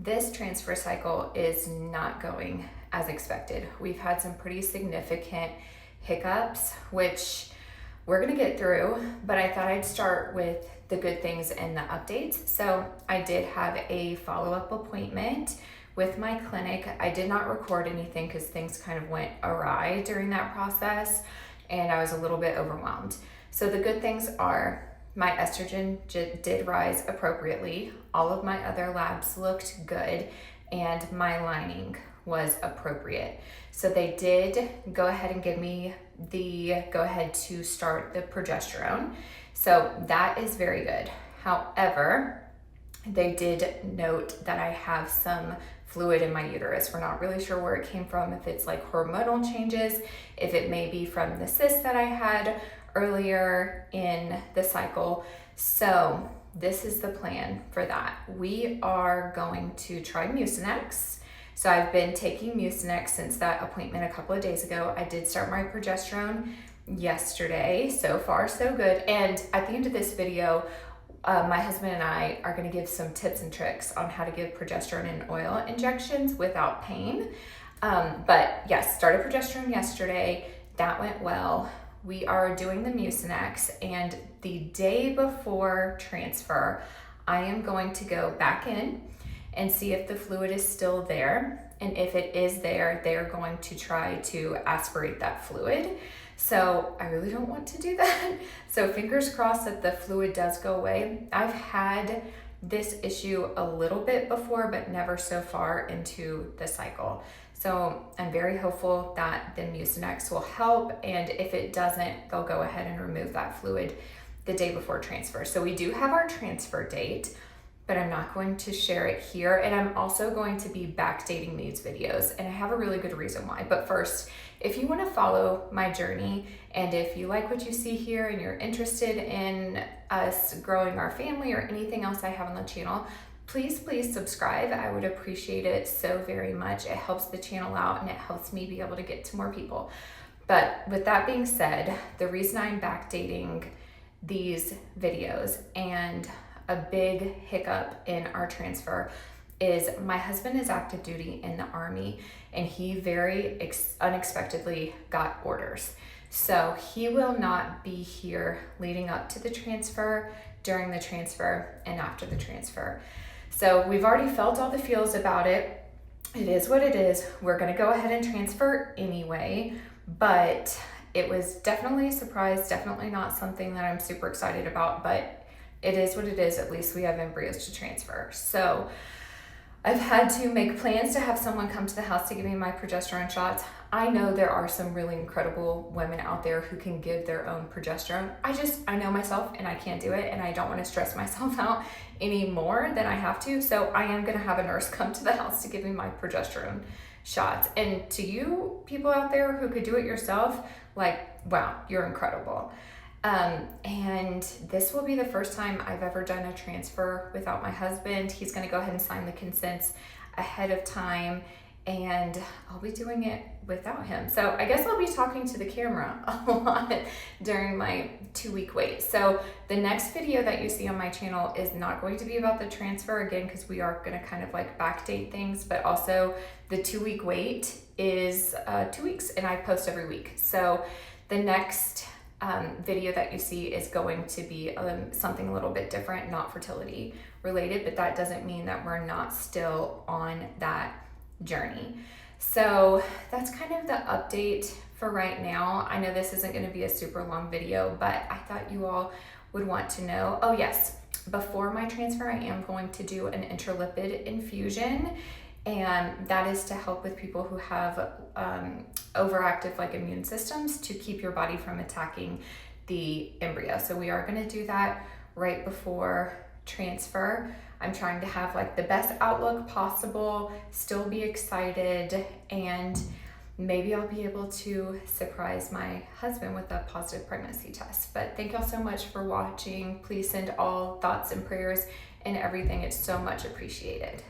This transfer cycle is not going as expected. We've had some pretty significant hiccups, which we're gonna get through, but I thought I'd start with the good things and the updates. So I did have a follow-up appointment with my clinic. I did not record anything because things kind of went awry during that process and I was a little bit overwhelmed. So the good things are my estrogen did rise appropriately. All of my other labs looked good and my lining was appropriate. So they did go ahead and give me the go ahead to start the progesterone. So that is very good. However, they did note that I have some fluid in my uterus. We're not really sure where it came from, if it's like hormonal changes, if it may be from the cyst that I had earlier in the cycle. So this is the plan for that. We are going to try Mucinex. So I've been taking Mucinex since that appointment a couple of days ago. I did start my progesterone yesterday. So far, so good. And at the end of this video, my husband and I are going to give some tips and tricks on how to give progesterone and oil injections without pain. But yes, started progesterone yesterday. That went well. We are doing the Mucinex, and the day before transfer, I am going to go back in and see if the fluid is still there. And if it is there, they're going to try to aspirate that fluid. So I really don't want to do that. So fingers crossed that the fluid does go away. I've had this issue a little bit before, but never so far into the cycle. So I'm very hopeful that the Mucinex will help. And if it doesn't, they'll go ahead and remove that fluid the day before transfer. So we do have our transfer date, but I'm not going to share it here. And I'm also going to be backdating these videos, and I have a really good reason why. But first, if you want to follow my journey, and if you like what you see here and you're interested in us growing our family or anything else I have on the channel, please subscribe. I would appreciate it so very much. It helps the channel out and it helps me be able to get to more people. But with that being said, the reason I'm backdating these videos and a big hiccup in our transfer is my husband is active duty in the Army, and he very unexpectedly got orders. So he will not be here leading up to the transfer, during the transfer, and after the transfer. So we've already felt all the feels about it. It is what it is. We're gonna go ahead and transfer anyway, but it was definitely a surprise, definitely not something that I'm super excited about, but it is what it is. At least we have embryos to transfer. So I've had to make plans to have someone come to the house to give me my progesterone shots. I know there are some really incredible women out there who can give their own progesterone. I know myself and I can't do it, and I don't want to stress myself out any more than I have to. So I am going to have a nurse come to the house to give me my progesterone shots. And to you people out there who could do it yourself, like, wow, you're incredible. And this will be the first time I've ever done a transfer without my husband. He's going to go ahead and sign the consents ahead of time, and I'll be doing it without him. So I guess I'll be talking to the camera a lot during my 2-week wait. So the next video that you see on my channel is not going to be about the transfer again, because we are going to kind of like backdate things, but also the 2-week wait is 2 weeks, and I post every week. So the next video that you see is going to be something a little bit different, not fertility related, but that doesn't mean that we're not still on that journey. So that's kind of the update for right now. I know this isn't going to be a super long video, but I thought you all would want to know. Oh yes, before my transfer, I am going to do an intralipid infusion, and that is to help with people who have overactive like immune systems, to keep your body from attacking the embryo. So we are going to do that right before transfer. I'm trying to have like the best outlook possible, still be excited, and maybe I'll be able to surprise my husband with a positive pregnancy test. But thank y'all so much for watching. Please send all thoughts and prayers and everything. It's so much appreciated.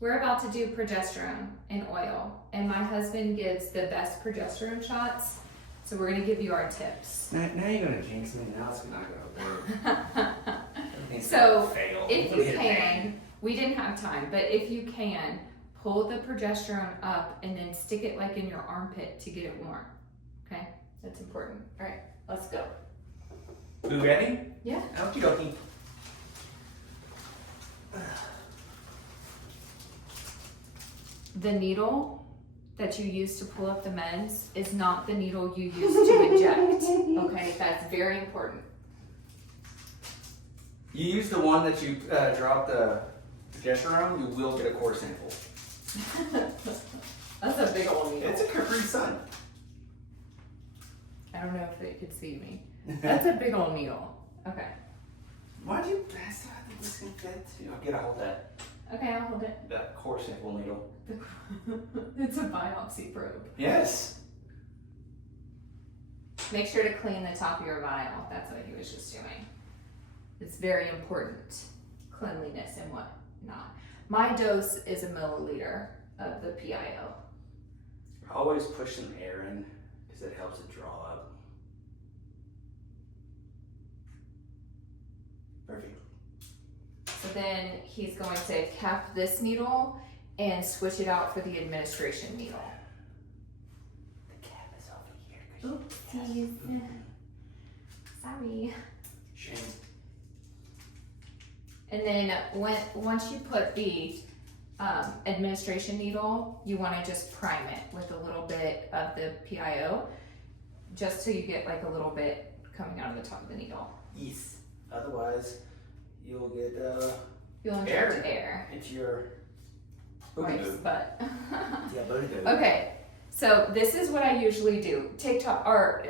We're about to do progesterone and oil, and my husband gives the best progesterone shots. So we're gonna give you our tips. Now you're gonna jinx me. Now it's not gonna work. So fail. if you can, we didn't have time, but if you can, pull the progesterone up and then stick it like in your armpit to get it warm. Okay, that's important. All right, let's go. We ready? Yeah. Okie dokie. The needle that you use to pull up the meds is not the needle you use to inject. Okay, that's very important. You use the one that you drop the progesterone, you will get a core sample. That's a big old needle. It's a Capri Sun. I don't know if they could see me. That's a big old needle. Okay. Why'd you pass that? I think this can fit too. I'll get a hold of that. Okay, I'll hold it. That core sample needle. It's a biopsy probe. Yes. Make sure to clean the top of your vial. That's what he was just doing. It's very important. Cleanliness and whatnot. My dose is a milliliter of the PIO. Always push some air in because it helps it draw up. Perfect. So then he's going to cap this needle and switch it out for the administration needle. The cap is over here. Oopsies. Sorry. Shame. And then once you put the administration needle, you want to just prime it with a little bit of the PIO, just so you get like a little bit coming out of the top of the needle. Yes. Otherwise, you'll get You'll inject air. into your Wife's butt. Yeah, booty boo. Okay, so this is what I usually do. TikTok or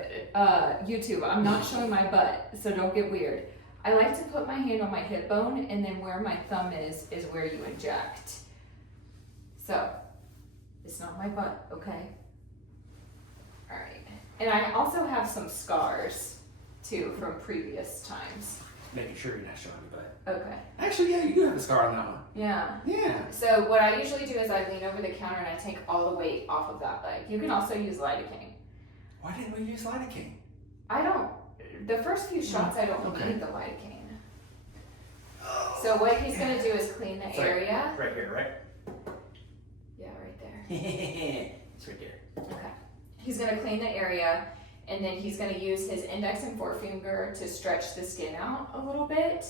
YouTube. I'm not showing my butt, so don't get weird. I like to put my hand on my hip bone, and then where my thumb is where you inject. So, it's not my butt, okay? All right. And I also have some scars, too, from previous times. Making sure you're not showing your butt. Okay. Actually, yeah, you do have a scar on that one. Yeah. Yeah. So what I usually do is I lean over the counter and I take all the weight off of that leg. You can also use lidocaine. Why didn't we use lidocaine? The first few shots I don't Okay. need the lidocaine. So what he's gonna do is clean the area. Right here, right? Yeah, right there. It's right there. Okay. He's gonna clean the area, and then he's gonna use his index and forefinger to stretch the skin out a little bit.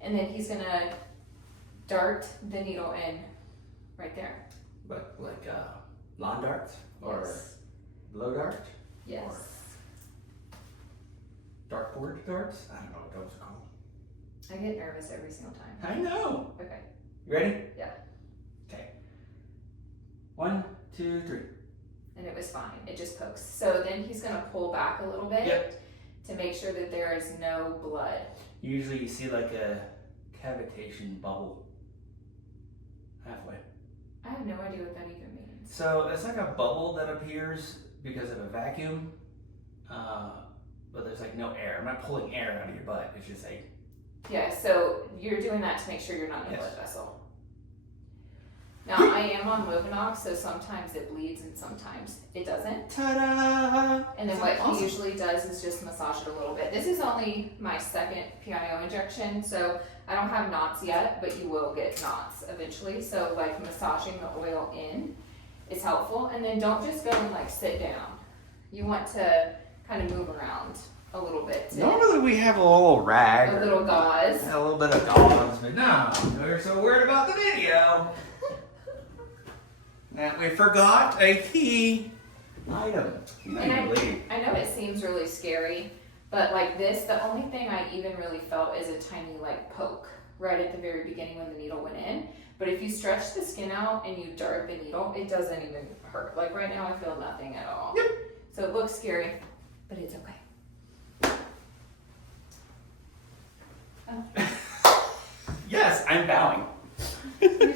And then he's gonna dart the needle in right there. But like lawn darts or Yes. blow dart? Yes. Dartboard darts? I don't know what those are called. I get nervous every single time. I know. Okay. You ready? Yeah. Okay. 1, 2, 3. And it was fine. It just pokes. So then he's gonna pull back a little bit Yep. to make sure that there is no blood. Usually you see like a cavitation bubble halfway. I have no idea what that even means. So it's like a bubble that appears because of a vacuum, but there's like no air. I'm not pulling air out of your butt. It's just like Yeah, so you're doing that to make sure you're not in a Yes. blood vessel. Now I am on Movanox, so sometimes it bleeds and sometimes it doesn't. ta-da! And then what he usually does is just massage it a little bit. This is only my second PIO injection, so I don't have knots yet, but you will get knots eventually. So like massaging the oil in is helpful. And then don't just go and like sit down. You want to kind of move around a little bit. Normally we have a little rag. A little gauze. A little bit of gauze, but no, we're so worried about the video that we forgot a key item. You know, And you believe. I know it seems really scary, but like this, the only thing I even really felt is a tiny like poke right at the very beginning when the needle went in. But if you stretch the skin out and you dart the needle, it doesn't even hurt. Like right now I feel nothing at all. Yep. So it looks scary, but it's okay. Oh. Yes, I'm bowing. You're